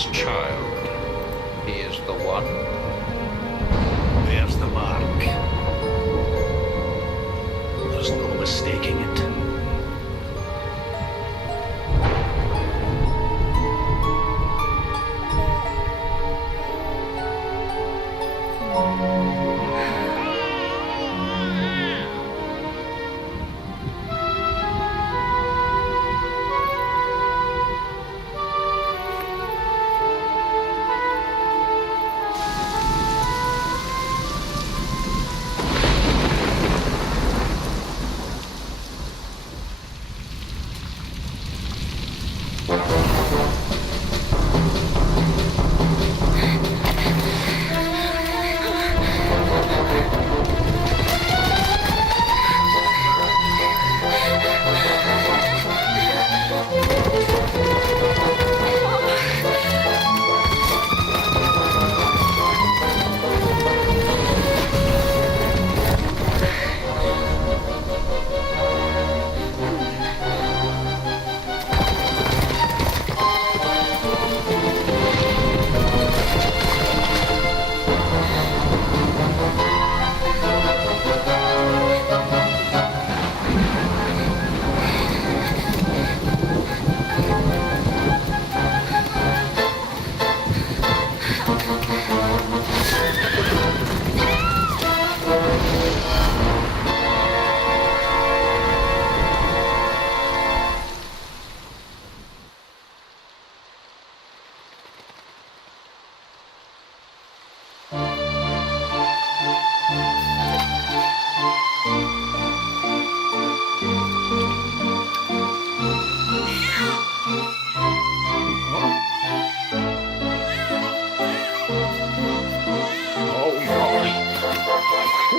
This child, he is the one. There's the mark. There's no mistaking it.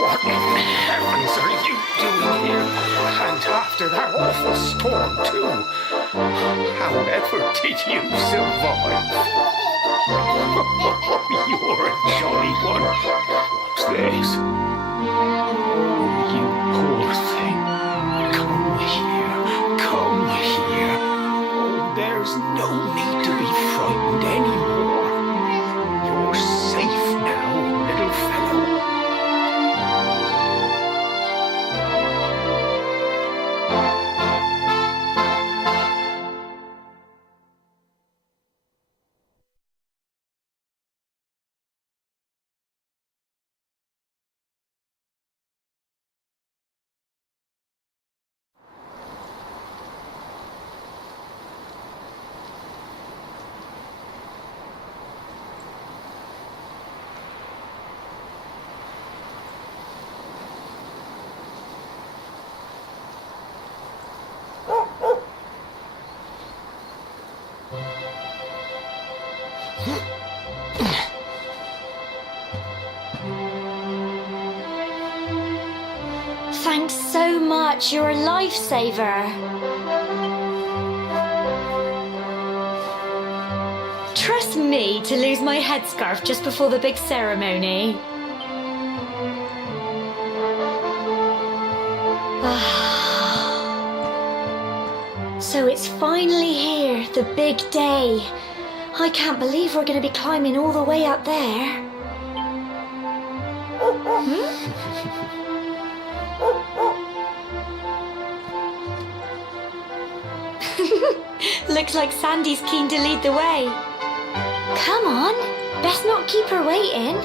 What in heavens are you doing here? And after that awful storm, too. However did you survive? You're a jolly one. What's this? Oh, you poor thing. Come here. Come here. Oh, there's no need to be frightened anymore. You're safe now, little fellow. Thanks so much, you're a lifesaver. Trust me to lose my headscarf just before the big ceremony. So it's finally here, the big day. I can't believe we're going to be climbing all the way up there. Looks like Sandy's keen to lead the way. Come on, best not keep her waiting.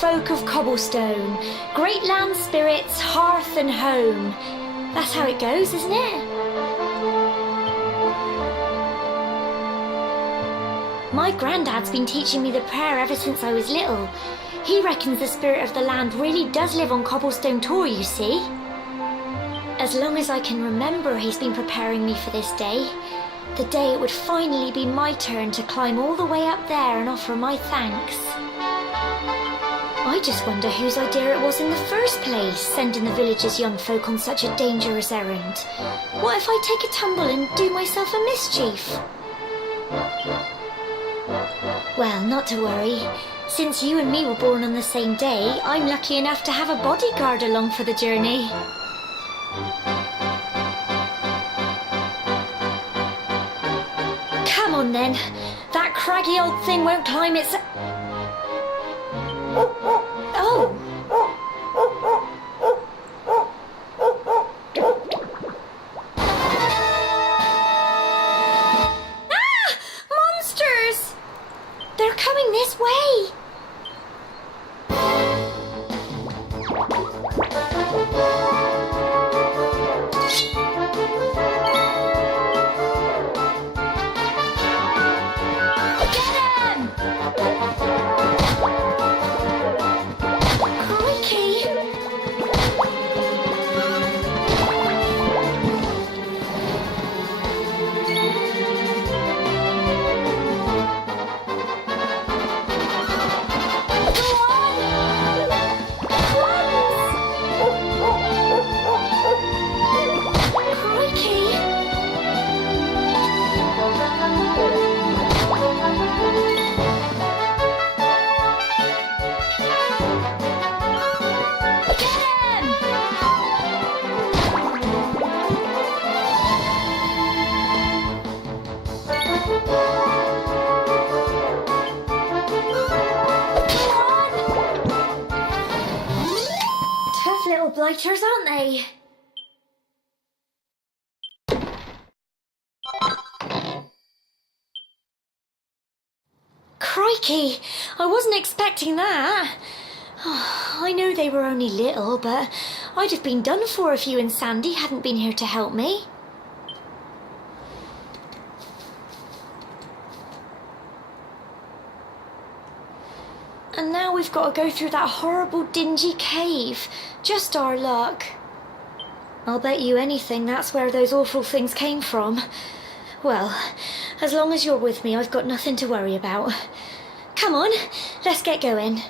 folk of cobblestone, great land spirits, hearth and home. That's how it goes, isn't it? My granddad's been teaching me the prayer ever since I was little. He reckons the spirit of the land really does live on Cobblestone Tor, you see. As long as I can remember, he's been preparing me for this day. The day it would finally be my turn to climb all the way up there and offer my thanks. I just wonder whose idea it was in the first place, sending the village's young folk on such a dangerous errand. What if I take a tumble and do myself a mischief? Well, not to worry. Since you and me were born on the same day, I'm lucky enough to have a bodyguard along for the journey. Come on then. That craggy old thing won't climb its... Oh! Ah! Monsters! They're coming this way! Little blighters, aren't they? Crikey! I wasn't expecting that. Oh, I know they were only little, but I'd have been done for if you and Sandy hadn't been here to help me. And now we've got to go through that horrible dingy cave. Just our luck. I'll bet you anything that's where those awful things came from. Well, as long as you're with me, I've got nothing to worry about. Come on, let's get going.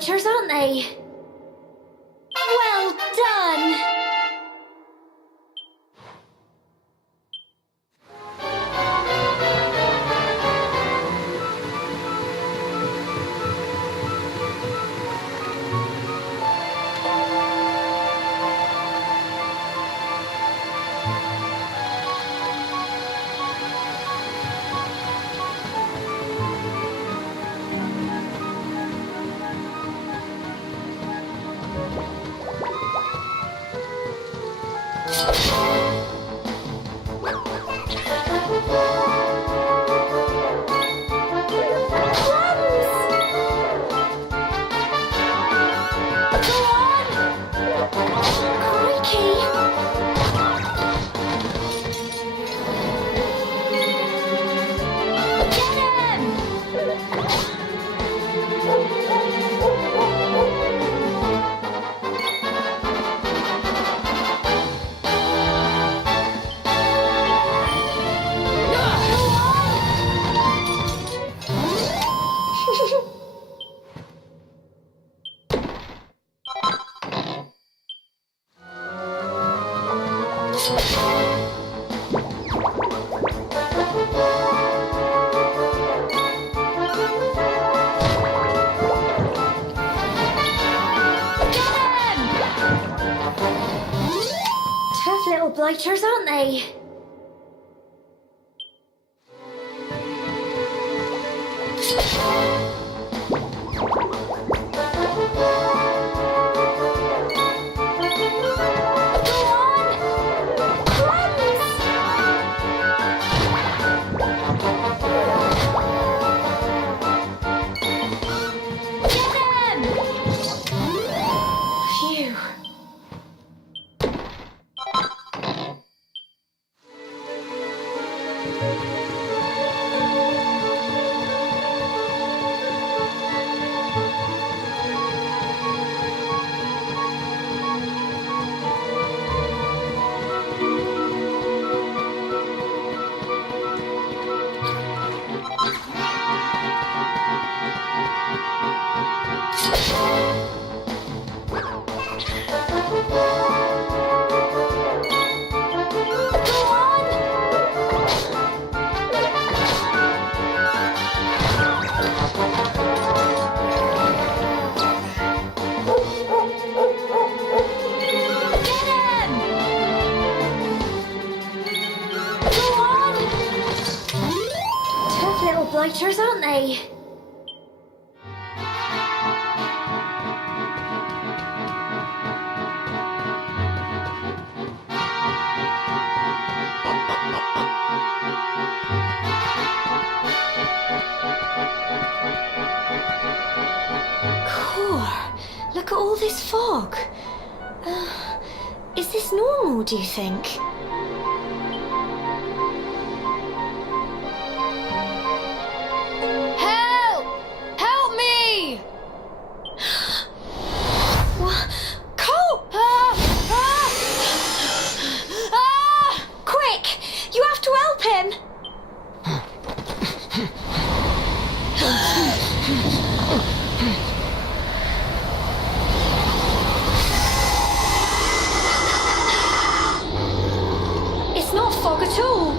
blighters, aren't they? Well done! Tough little blighters, aren't they? Phew. Tough little blighters, aren't they? Cool. Look at all this fog. Is this normal, do you think? Help! Help me! What? Cole! Quick! You have to help him! It's not fog at all.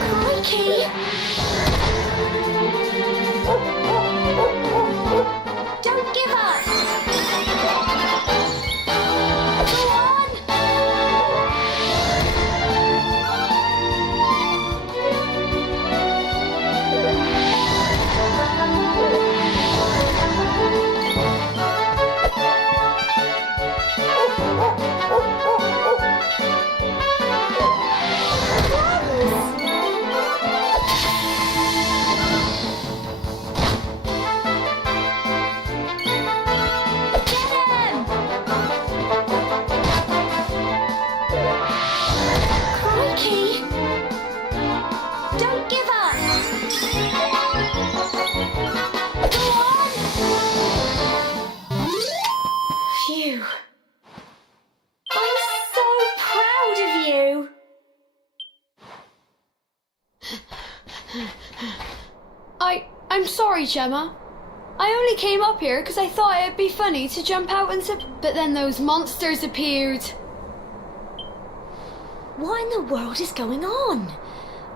Crikey! Don't give up! Go on! I'm sorry, Gemma. I only came up here because I thought it'd be funny to jump out and but then those monsters appeared. What in the world is going on?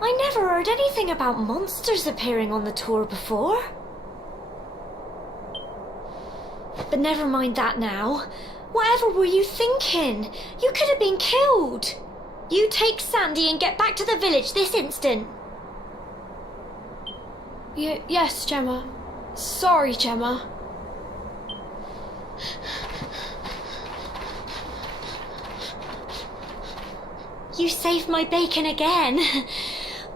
I never heard anything about monsters appearing on the tour before. But never mind that now. Whatever were you thinking? You could have been killed. You take Sandy and get back to the village this instant. Yes, Gemma. Sorry, Gemma. You saved my bacon again.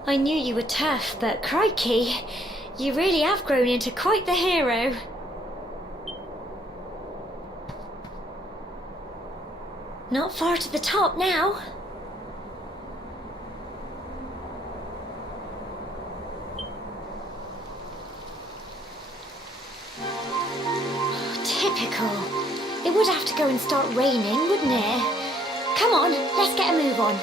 I knew you were tough, but crikey, you really have grown into quite the hero. Not far to the top now. Typical. It would have to go and start raining, wouldn't it? Come on, let's get a move on.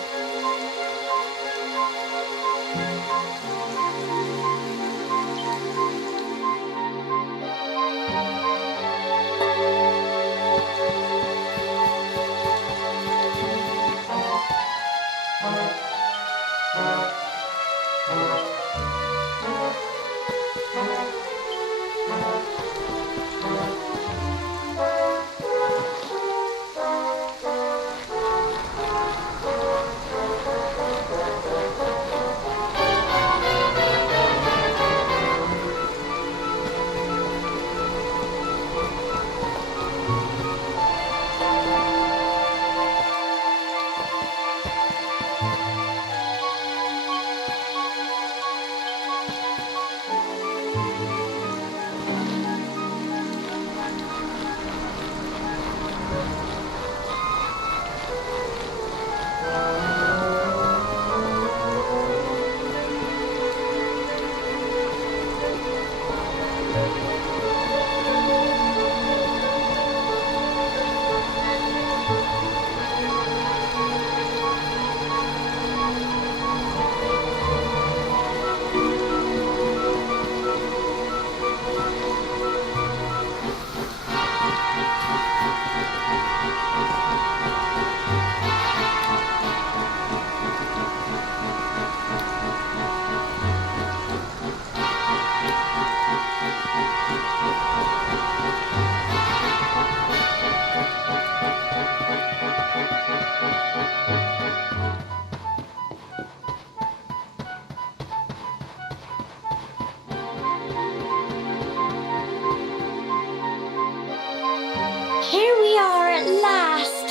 Here we are at last.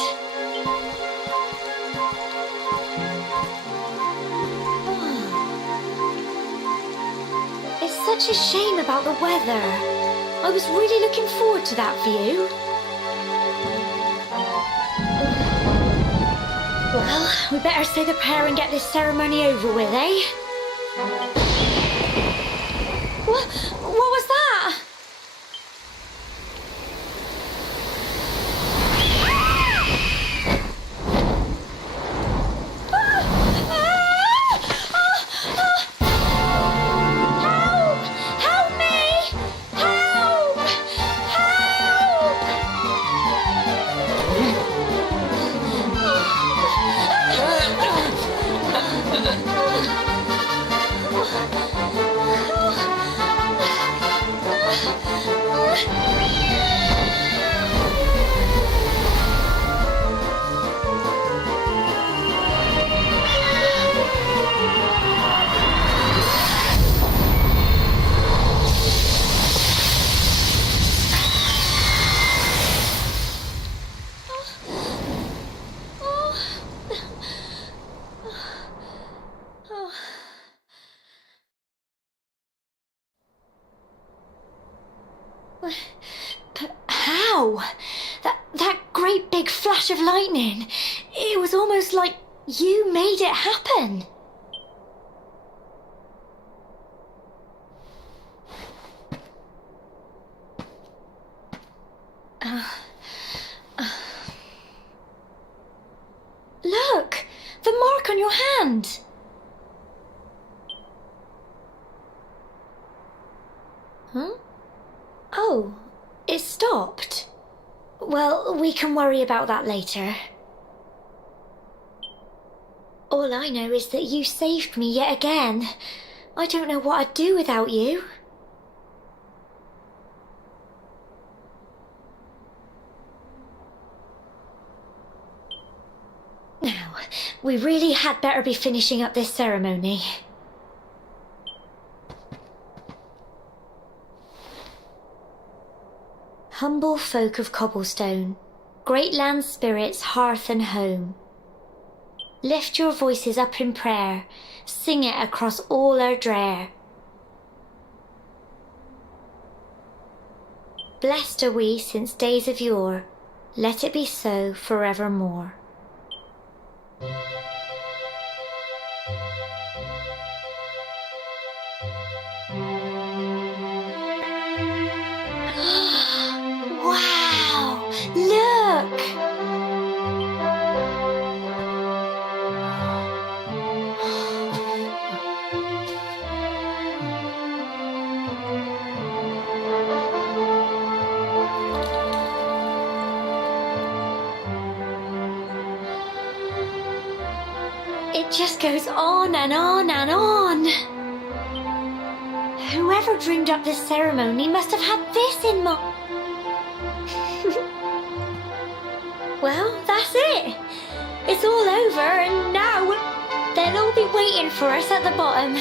Oh. It's such a shame about the weather. I was really looking forward to that view. Well, we better say the prayer and get this ceremony over with, eh? What was that? How? That great big flash of lightning. It was almost like you made it happen. Look! The mark on your hand! Huh? Oh, it stopped. Well, we can worry about that later. All I know is that you saved me yet again. I don't know what I'd do without you. Now, we really had better be finishing up this ceremony. Humble folk of Cobblestone, great land spirits, hearth and home. Lift your voices up in prayer, sing it across all our drear. Blessed are we since days of yore, let it be so forevermore. Wow! Look! It just goes on and on and on. Whoever dreamed up this ceremony must have had this in mind. Well, that's it. It's all over and now they'll all be waiting for us at the bottom.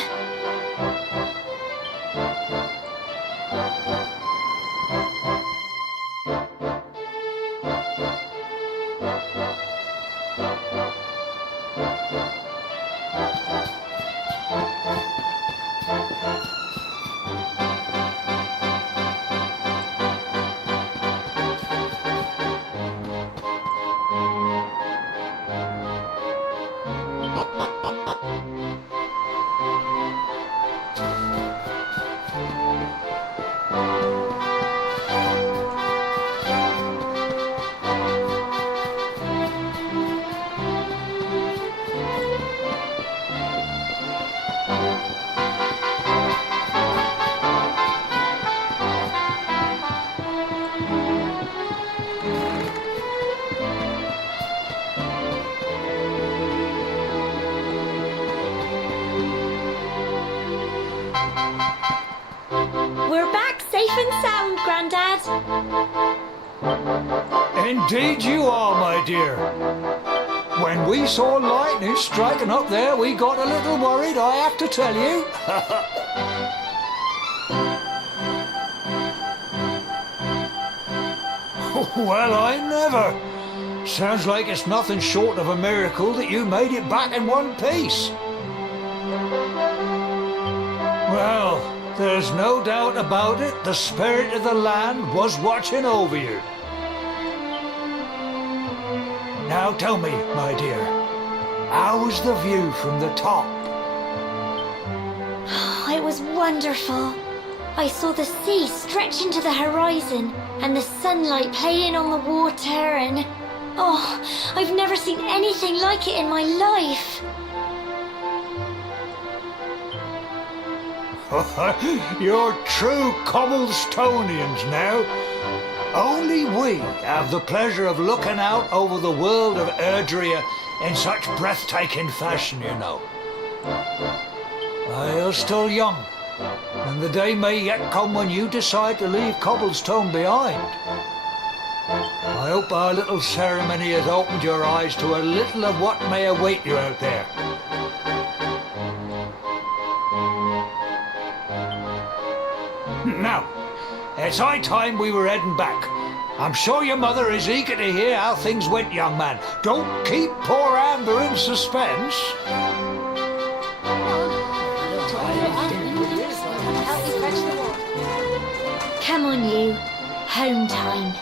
We're back safe and sound, Grandad. Indeed you are, my dear. When we saw lightning striking up there, we got a little worried, I have to tell you. Well, I never. Sounds like it's nothing short of a miracle that you made it back in one piece. Well, there's no doubt about it, the spirit of the land was watching over you. Now tell me, my dear, how was the view from the top? It was wonderful. I saw the sea stretch into the horizon and the sunlight playing on the water and... Oh, I've never seen anything like it in my life. You're true Cobblestonians now. Only we have the pleasure of looking out over the world of Erdrea in such breathtaking fashion, you know. You're still young, and the day may yet come when you decide to leave Cobblestone behind. I hope our little ceremony has opened your eyes to a little of what may await you out there. Now, it's high time we were heading back. I'm sure your mother is eager to hear how things went, young man. Don't keep poor Amber in suspense. Come on, you. Home time.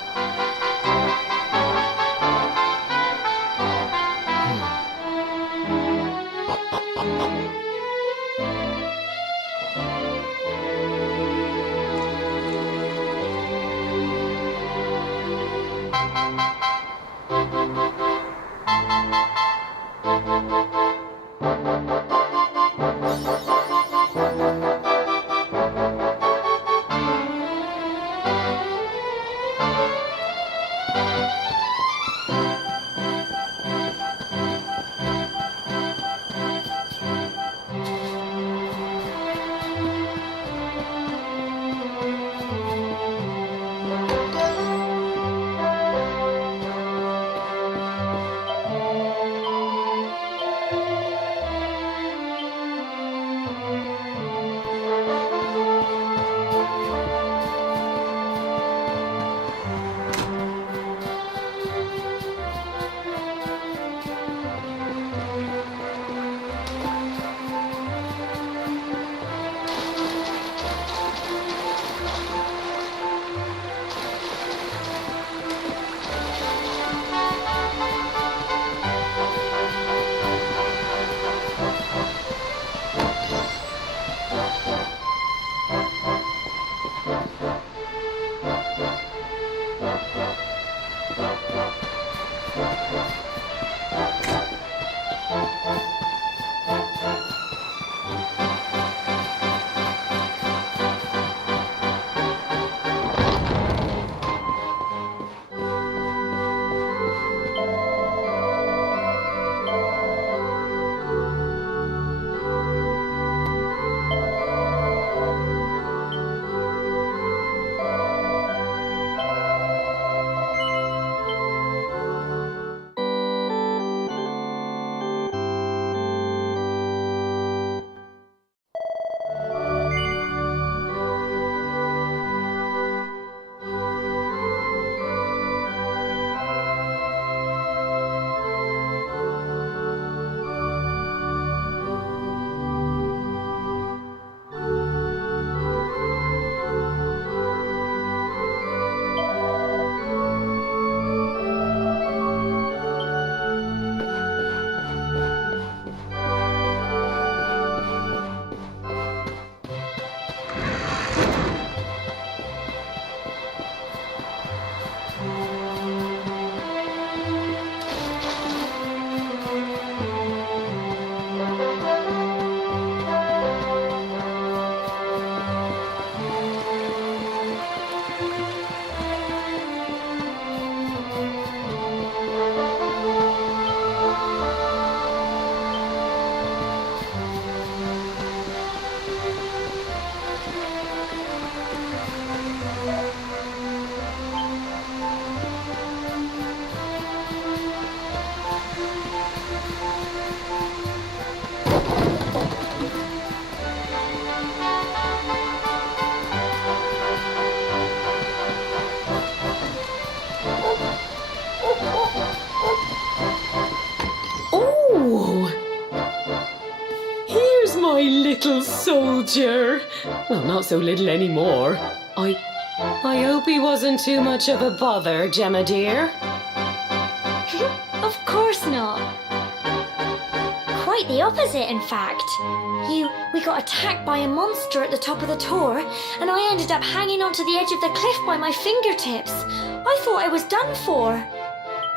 my little soldier. Well, not so little anymore. I hope he wasn't too much of a bother, Gemma dear. Of course not. Quite the opposite, in fact. We got attacked by a monster at the top of the tour, and I ended up hanging onto the edge of the cliff by my fingertips. I thought I was done for.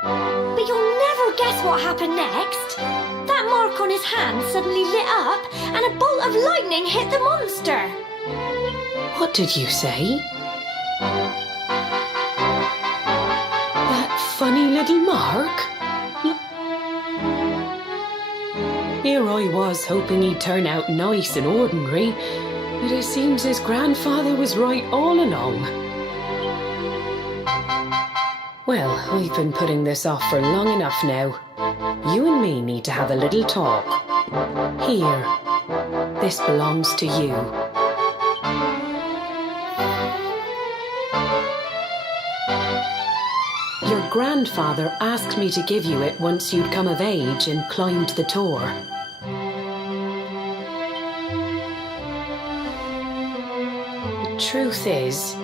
But you'll never guess what happened next. That mark on his hand suddenly lit up, and a bolt of lightning hit the monster. What did you say? That funny little mark? Here I was hoping he'd turn out nice and ordinary, but it seems his grandfather was right all along. Well, I've been putting this off for long enough now. You and me need to have a little talk. Here, this belongs to you. Your grandfather asked me to give you it once you'd come of age and climbed the tour. The truth is,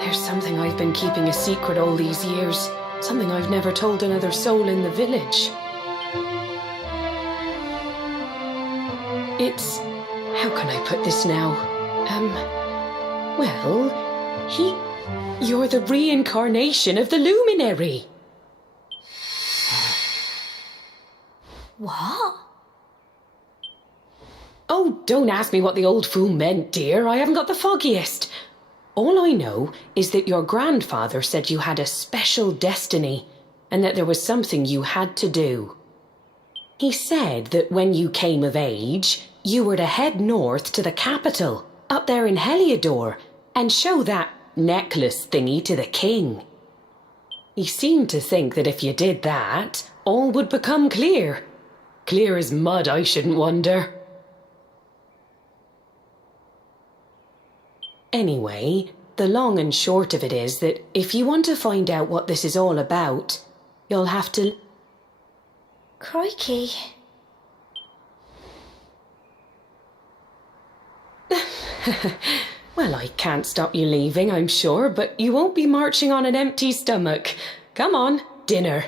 there's something I've been keeping a secret all these years. Something I've never told another soul in the village. It's... how can I put this now? Well, you're the reincarnation of the luminary. What? Oh, don't ask me what the old fool meant, dear. I haven't got the foggiest. All I know is that your grandfather said you had a special destiny and that there was something you had to do. He said that when you came of age, you were to head north to the capital, up there in Heliodor, and show that necklace thingy to the king. He seemed to think that if you did that, all would become clear. Clear as mud, I shouldn't wonder. Anyway, the long and short of it is that if you want to find out what this is all about, you'll have to... Crikey. Well, I can't stop you leaving, I'm sure, but you won't be marching on an empty stomach. Come on, dinner.